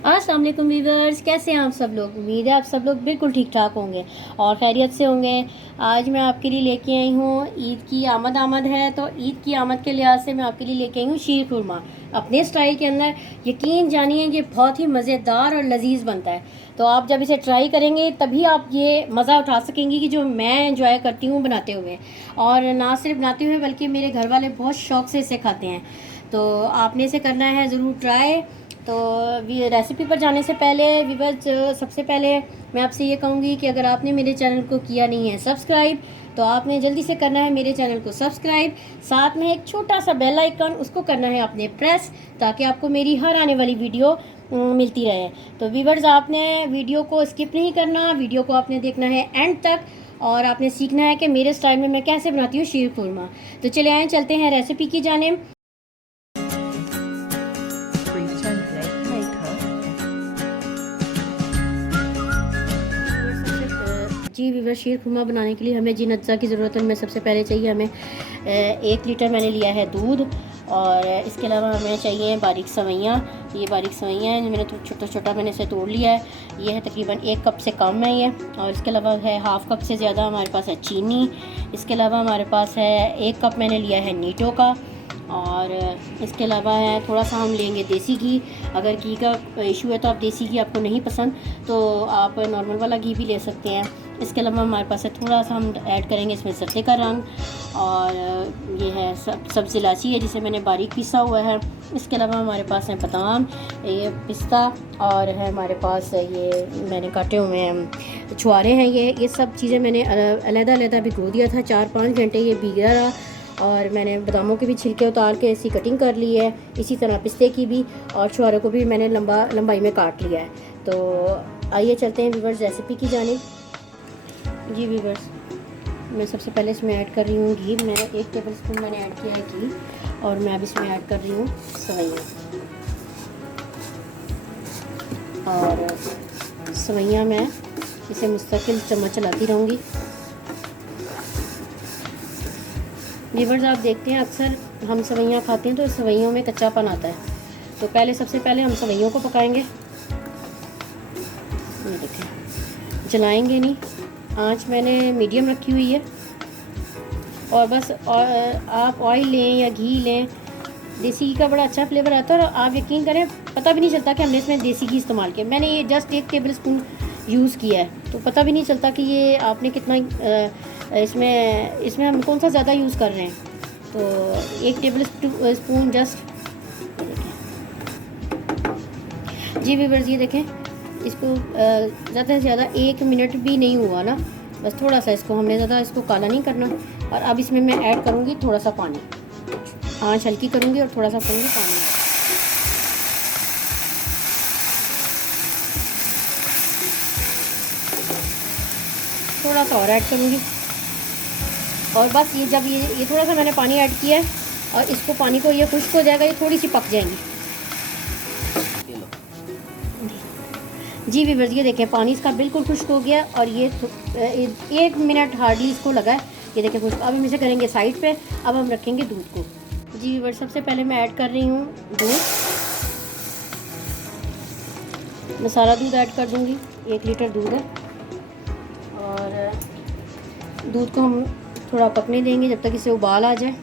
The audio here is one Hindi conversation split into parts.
अस्सलाम वालेकुम वीवर्स, कैसे हैं आप सब लोग। उम्मीद है आप सब लोग बिल्कुल ठीक ठाक होंगे और खैरियत से होंगे। आज मैं आपके लिए लेके आई हूँ, ईद की आमद है तो ईद की आमद के लिहाज से मैं आपके लिए लेके आई हूँ शीर खुरमा अपने स्टाइल के अंदर। यकीन जानिए ये बहुत ही मज़ेदार और लजीज बनता है। तो आप जब इसे ट्राई करेंगे तभी आप ये मज़ा उठा सकेंगे कि जो मैं एंजॉय करती हूँ बनाते हुए, और ना सिर्फ बनाते हुए बल्कि मेरे घर वाले बहुत शौक़ से इसे खाते हैं। तो आपने इसे करना है ज़रूर ट्राई। तो रेसिपी पर जाने से पहले वीवर्स, सबसे पहले मैं आपसे ये कहूँगी कि अगर आपने मेरे चैनल को किया नहीं है सब्सक्राइब, तो आपने जल्दी से करना है मेरे चैनल को सब्सक्राइब। साथ में एक छोटा सा बेल आइकन, उसको करना है आपने प्रेस, ताकि आपको मेरी हर आने वाली वीडियो मिलती रहे। तो वीवर्स, आपने वीडियो को स्किप नहीं करना, वीडियो को आपने देखना है एंड तक, और आपने सीखना है कि मेरे स्टाइल में मैं कैसे बनाती हूँ शीर खुरमा। तो चले आए, चलते हैं रेसिपी की जानिब। जी वीवर, शीर खुरमा बनाने के लिए हमें जिन अज्जा की ज़रूरत है, हमें सबसे पहले चाहिए हमें 1 लीटर मैंने लिया है दूध, और इसके अलावा हमें चाहिए बारीक सवैयाँ। ये बारीक सवैयाँ हैं, मैंने छोटा छोटा मैंने इसे तोड़ लिया है। ये है तकरीबन 1 कप से कम है ये। और इसके अलावा है हाफ़ कप से ज़्यादा हमारे पास है चीनी। इसके अलावा हमारे पास है 1 कप मैंने लिया है नीटो का। और इसके अलावा है थोड़ा सा हम लेंगे देसी घी। अगर घी का इशू है तो आप देसी घी आपको नहीं पसंद तो आप नॉर्मल वाला घी भी ले सकते हैं। इसके अलावा हमारे पास है थोड़ा सा हम ऐड करेंगे इसमें जर्दे का रंग, और ये है सब्ज़ इलायची है जिसे मैंने बारीक पीसा हुआ है। इसके अलावा हमारे पास है बादाम, ये पिस्ता, और है हमारे पास ये मैंने काटे हुए हैं छुआरे हैं। ये सब चीज़ें मैंने अलग-अलग भिगो दिया था, 4-5 घंटे ये भीगा रहा। और मैंने बादामों के भी छिलके उतार के ऐसी कटिंग कर ली है, इसी तरह पिस्ते की भी, और छुआरे को भी मैंने लंबाई में काट लिया है। तो आइए चलते हैं वीवर्स रेसिपी की जानिब। जी वीवर्स, मैं सबसे पहले इसमें ऐड कर रही हूँ घी। मैंने 1 टेबल स्पून मैंने ऐड किया है घी, और मैं अब इसमें ऐड कर रही हूँ सवैयाँ। और सवैयाँ मैं इसे मुस्तकिल चम्मच चलाती रहूँगी। वीवर्स, आप देखते हैं अक्सर हम सवैयाँ खाते हैं तो सवैयों में कच्चापन आता है। तो सबसे पहले हम सवैयों को पकाएंगे। ये देखें, जलाएंगे नहीं, आंच मैंने मीडियम रखी हुई है। और बस आप ऑयल लें या घी लें, देसी घी का बड़ा अच्छा फ्लेवर आता है, और आप यकीन करें पता भी नहीं चलता कि हमने इसमें देसी घी इस्तेमाल किया। मैंने ये जस्ट 1 टेबल स्पून यूज़ किया है, तो पता भी नहीं चलता कि ये आपने कितना इसमें हम कौन सा ज़्यादा यूज़ कर रहे हैं। तो 1 टेबल स्पून जस्ट। जी वीवर्स, ये देखें, इसको ज़्यादा से ज़्यादा 1 मिनट भी नहीं हुआ ना, बस थोड़ा सा इसको हमने ज़्यादा इसको काला नहीं करना। और अब इसमें मैं ऐड करूँगी थोड़ा सा पानी, आँच हल्की करूँगी और थोड़ा सा करूँगी पानी। थोड़ा सा और ऐड करूँगी, और बस ये जब ये थोड़ा सा मैंने पानी ऐड किया है, और इसको पानी को ये खुश्क हो जाएगा, ये थोड़ी सी पक जाएंगी। जी वीवर्स, ये देखें पानी इसका बिल्कुल खुश्क हो गया, और ये 1 मिनट हार्डली इसको लगा है। ये देखें खुश्क। अब हम इसे करेंगे साइड पे। अब हम रखेंगे दूध को। जी वीवर्स, सबसे पहले मैं ऐड कर रही हूँ दूध। मैं सारा दूध ऐड कर दूँगी, 1 लीटर दूध है। और दूध को हम थोड़ा पकने देंगे जब तक इसे उबाल आ जाए।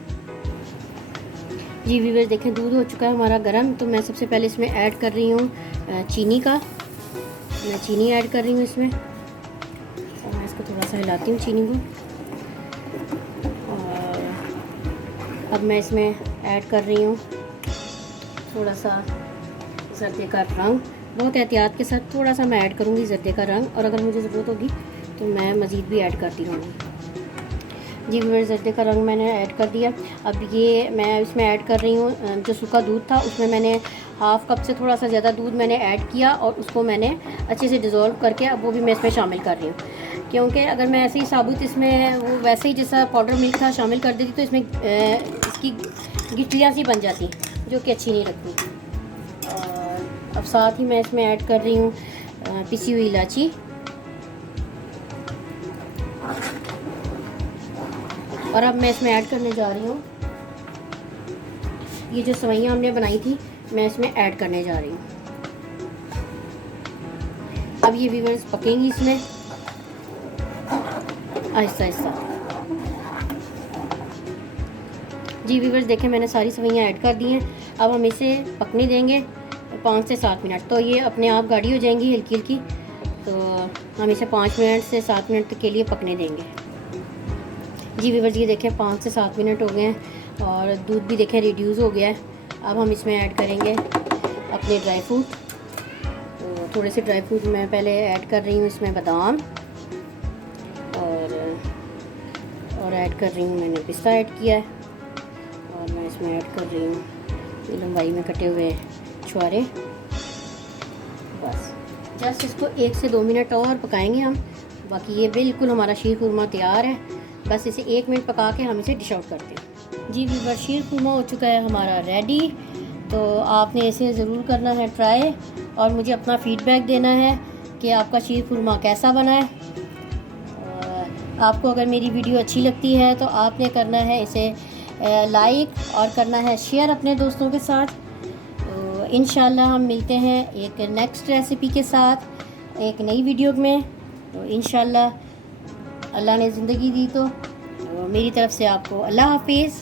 जी वीवर्स, देखें दूध हो चुका है हमारा गर्म। तो मैं सबसे पहले इसमें ऐड कर रही हूँ चीनी का। मैं चीनी ऐड कर रही हूँ इसमें, और मैं इसको थोड़ा सा हिलाती हूँ चीनी को। और अब मैं इसमें ऐड कर रही हूँ थोड़ा सा जर्दे का रंग। बहुत एहतियात के साथ थोड़ा सा मैं ऐड करूँगी जर्दे का रंग, और अगर मुझे ज़रूरत होगी तो मैं मज़ीद भी ऐड करती रहूँगी। जी वीवर्स, जर्दे का रंग मैंने ऐड कर दिया। अब ये मैं इसमें ऐड कर रही हूँ जो सूखा दूध था, उसमें मैंने हाफ़ कप से थोड़ा सा ज़्यादा दूध मैंने ऐड किया, और उसको मैंने अच्छे से डिज़ोल्व करके अब वो भी मैं इसमें शामिल कर रही हूँ। क्योंकि अगर मैं ऐसे ही साबुत इसमें वो वैसे ही जैसा पाउडर मिल्क था शामिल कर देती तो इसमें इसकी गिटलियाँ सी बन जाती, जो कि अच्छी नहीं लगती। और अब साथ ही मैं इसमें ऐड कर रही हूँ पिसी हुई इलायची, और अब मैं इसमें ऐड करने जा रही हूँ ये जो सवैयाँ हमने बनाई थी, मैं इसमें ऐड करने जा रही हूँ। अब ये व्यूअर्स पकेंगी इसमें आहिस्ता आहिस्ता। जी व्यूअर्स देखें मैंने सारी सवैयाँ ऐड कर दी हैं। अब हम इसे पकने देंगे 5 से 7 मिनट, तो ये अपने आप गाढ़ी हो जाएंगी हल्की हल्की। तो हम इसे 5 मिनट से 7 मिनट के लिए पकने देंगे। जी व्यूअर्स ये देखें 5 से 7 मिनट हो गए हैं और दूध भी देखें रिड्यूस हो गया है। अब हम इसमें ऐड करेंगे अपने ड्राई फ्रूट। तो थोड़े से ड्राई फ्रूट मैं पहले ऐड कर रही हूँ इसमें, बादाम और ऐड कर रही हूँ मैंने पिस्ता ऐड किया है, और मैं इसमें ऐड कर रही हूँ ये लंबाई में कटे हुए छुहारे। बस जस्ट इसको 1 से 2 मिनट और पकाएंगे हम, बाकी ये बिल्कुल हमारा शीर खुरमा तैयार है। बस इसे 1 मिनट पका के हम इसे डिश आउट करते हैं। जी व्यूअर्स शीर खुरमा हो चुका है हमारा रेडी। तो आपने इसे ज़रूर करना है ट्राई और मुझे अपना फ़ीडबैक देना है कि आपका शीर खुरमा कैसा बना है। आपको अगर मेरी वीडियो अच्छी लगती है तो आपने करना है इसे लाइक और करना है शेयर अपने दोस्तों के साथ। तो इंशाल्लाह हम मिलते हैं एक नेक्स्ट रेसिपी के साथ एक नई वीडियो में। तो इंशाल्लाह अल्लाह ने ज़िंदगी दी तो मेरी तरफ़ से आपको अल्लाह हाफिज़।